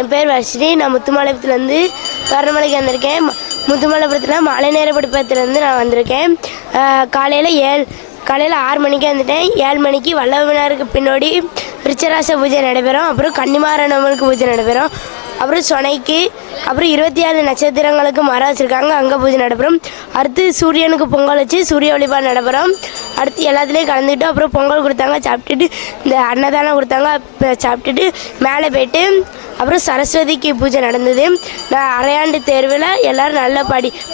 என் பேர் வர்ஷினி. நான் முத்துமலைபுரத்துலேருந்து தோரணமலைக்கு வந்திருக்கேன். முத்துமலைபுரத்தில் மாலை நேர படிப்பகத்துலேருந்து நான் வந்திருக்கேன். காலையில் 6 மணிக்கு வந்துட்டேன். 7 மணிக்கு வல்லப விநாயகருக்கு பின்னாடி விருச்சராச பூஜை நடைபெறும். அப்புறம் கன்னிமாராயணம்மனுக்கு பூஜை நடைபெறும். அப்புறம் சொனைக்கு அப்புறம் 27 நட்சத்திரங்களுக்கு மரம் வச்சுருக்காங்க, அங்கே பூஜை நடைபெறும். அடுத்து சூரியனுக்கு பொங்கல் வச்சு சூரிய வழிபாடு நடைபெறும். அடுத்து எல்லாத்துலேயும் கலந்துக்கிட்டு அப்புறம் பொங்கல் கொடுத்தாங்க, சாப்பிட்டுட்டு இந்த அன்னதானம் கொடுத்தாங்க, சாப்பிட்டுட்டு மேலே போயிட்டு அப்புறம் சரஸ்வதிக்கு பூஜை நடந்தது. நான் அரையாண்டு தேர்வில் எல்லோரும் நல்லா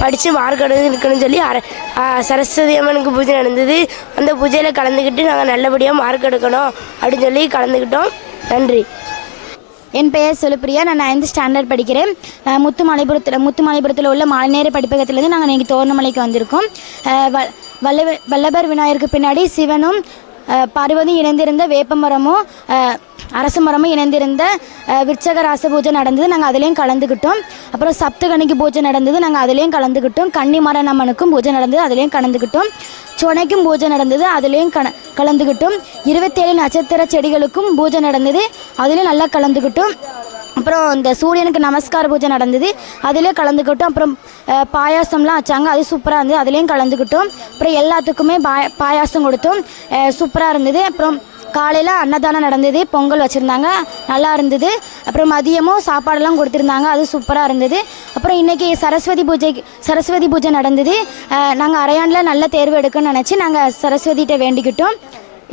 படித்து மார்க் எடுக்கணும்னு சொல்லி சரஸ்வதி அம்மனுக்கு பூஜை நடந்தது. அந்த பூஜையில் கலந்துக்கிட்டு நாங்கள் நல்லபடியாக மார்க் எடுக்கணும் அப்படின்னு சொல்லி கலந்துக்கிட்டோம். நன்றி. என் பெயர் சுலப்பிரியா. நான் 9th ஸ்டாண்டர்ட் படிக்கிறேன். முத்துமலைபுரத்தில் உள்ள மாலை நேர படிப்பகத்திலேருந்து நாங்கள் இன்றைக்கி தோரணமலைக்கு வந்திருக்கோம். வல்லபர் விநாயகருக்கு பின்னாடி சிவனும் பார்வதியும் இணைந்திருந்த வேப்ப மரமும் அரச மரமும் இணைந்திருந்த விருச்சக ராச பூஜை நடந்தது, நாங்கள் அதுலேயும் கலந்துக்கிட்டோம். அப்புறம் சப்தகணிக்கு பூஜை நடந்தது, நாங்கள் அதுலேயும் கலந்துக்கிட்டோம். கன்னிமாராயணம்மனுக்கும் பூஜை நடந்தது, அதுலேயும் கலந்துக்கிட்டோம். சுனைக்கும் பூஜை நடந்தது, அதுலேயும் கலந்துக்கிட்டோம். 27 நட்சத்திர செடிகளுக்கும் பூஜை நடந்தது, அதுலேயும் நல்லா கலந்துக்கிட்டோம். அப்புறம் இந்த சூரியனுக்கு நமஸ்கார பூஜை நடந்தது, அதிலே கலந்துக்கிட்டோம். அப்புறம் பாயாசம்லாம் வச்சாங்க, அது சூப்பராக இருந்தது, அதுலேயும் கலந்துக்கிட்டோம். அப்புறம் எல்லாத்துக்குமே பாயாசம் கொடுத்தோம், சூப்பராக இருந்தது. அப்புறம் காலையில் அன்னதானம் நடந்தது, பொங்கல் வச்சுருந்தாங்க, நல்லா இருந்தது. அப்புறம் மதியமும் சாப்பாடெல்லாம் கொடுத்துருந்தாங்க, அது சூப்பராக இருந்தது. அப்புறம் இன்றைக்கி சரஸ்வதி பூஜை நடந்தது. நாங்கள் அரையாண்டில் நல்ல தேர்வு எடுக்கணும்னு நினச்சி நாங்கள் சரஸ்வதிகிட்ட வேண்டிக்கிட்டோம்.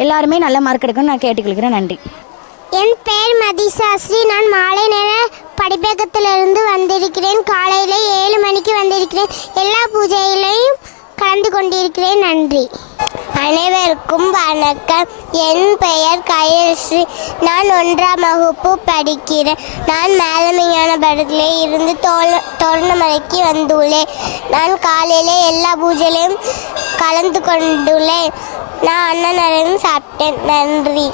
எல்லாருமே நல்ல மார்க் எடுக்கணும்னு நான் கேட்டுக்கொள்கிறேன். நன்றி. என் பேர் மதிசாஸ்ரீ. நான் மாலை நேர படிப்பகத்திலிருந்து வந்திருக்கிறேன். காலையில் 7 மணிக்கு வந்திருக்கிறேன். எல்லா பூஜையிலையும் கலந்து கொண்டிருக்கிறேன். நன்றி. அனைவருக்கும் வணக்கம். என் பெயர் கயல்ஸ்ரீ. நான் 1ஆம் வகுப்பு படிக்கிறேன். நான் மேலமையான படத்திலே இருந்து தோரணமலைக்கு வந்துள்ளேன். நான் காலையில் எல்லா பூஜையிலையும் கலந்து கொண்டுள்ளேன். நான் அண்ணன் சாப்பிட்டேன். நன்றி.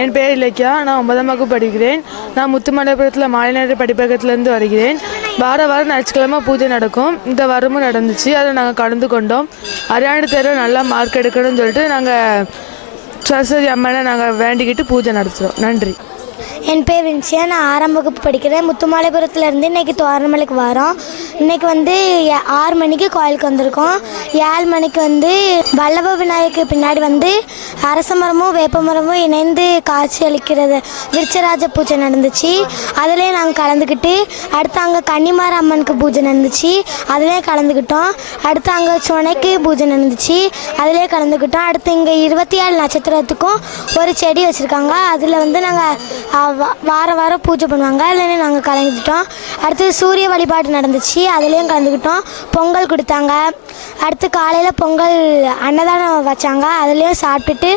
என் பேர் இலக்கியா. நான் 9ஆம் வகுப்பு படிக்கிறேன். நான் முத்துமலைபுரத்தில் மாலை நேர படிப்பகத்திலேருந்து வருகிறேன். வாரம் ஞாயிற்றுக்கிழமை பூஜை நடக்கும். இந்த வாரமும் நடந்துச்சு, அதை நாங்கள் கலந்து கொண்டோம். அரையாண்டு தேர்வு நல்லா மார்க் எடுக்கணும்னு சொல்லிட்டு நாங்கள் சரஸ்வதி அம்மனை நாங்கள் வேண்டிக்கிட்டு பூஜை நடத்துகிறோம். நன்றி. என் பேர் வின்சியா. நான் 6ஆம் வகுப்பு படிக்கிறேன். முத்துமலைபுரத்துலேருந்து இன்றைக்கி தோரணமலைக்கு வரோம். இன்றைக்கி 6 மணிக்கு கோயிலுக்கு வந்திருக்கோம். 7 மணிக்கு வல்லப விநாயகருக்கு பின்னாடி அரச மரமும் வேப்ப மரமும் இணைந்து காட்சி அளிக்கிறது விருச்சராஜ பூஜை நடந்துச்சு, அதிலே நாங்கள் கலந்துக்கிட்டு அடுத்து அங்கே கன்னிமார அம்மனுக்கு பூஜை நடந்துச்சு, அதிலே கலந்துக்கிட்டோம். அடுத்து அங்கே சுனைக்கு பூஜை நடந்துச்சு, அதிலே கலந்துக்கிட்டோம். அடுத்து இங்கே 27 நட்சத்திரத்துக்கும் ஒரு செடி வச்சுருக்காங்க, அதில் நாங்கள் வாரம் பூஜை பண்ணுவாங்க, அதில் நாங்கள் கலந்துக்கிட்டோம். அடுத்து சூரிய வழிபாடு நடந்துச்சு, அதுலேயும் கலந்துக்கிட்டோம். பொங்கல் கொடுத்தாங்க. அடுத்து காலையில் பொங்கல் அன்னதானம் வச்சாங்க, அதுலேயும் சாப்பிட்டுட்டு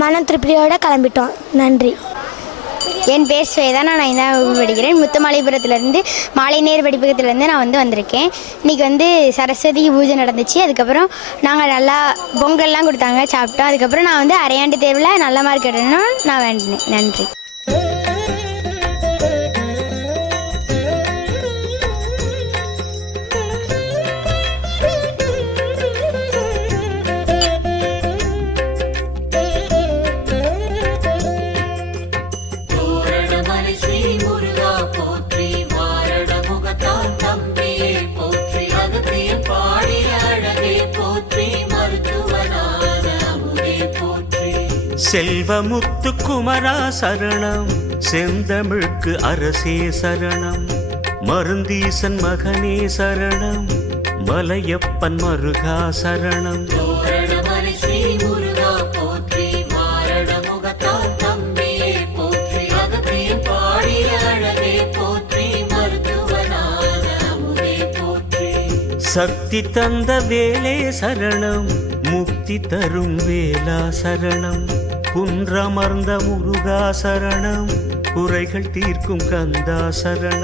மன திருப்தியோடு கிளம்பிட்டோம். நன்றி. என் பேர் ஸ்வேதா. நான் 5ஆம் வகுப்பு படிக்கிறேன். முத்துமலைபுரத்துலேருந்து மாலை நேர படிப்பகத்துலேருந்து நான் வந்திருக்கேன். இன்றைக்கி சரஸ்வதி பூஜை நடந்துச்சு. அதுக்கப்புறம் நாங்கள் நல்லா பொங்கல்லாம் கொடுத்தாங்க, சாப்பிட்டோம். அதுக்கப்புறம் நான் அரையாண்டு தேர்வில் நல்ல மார்க் எடுக்கணும்னு நான் வேண்டினேன். நன்றி. செல்வமுத்து குமரா சரணம், செந்தமிழ்க்கு அரசே சரணம், மருந்தீசன் மகனே சரணம், மலையப்பன் மருகா சரணம். சக்தி தந்த வேலே சரணம், முக்தி தரும் வேலா சரணம், குன்றமர்ந்த முருகா சரணம், குறைகள் தீர்க்கும் கந்தா சரணம்.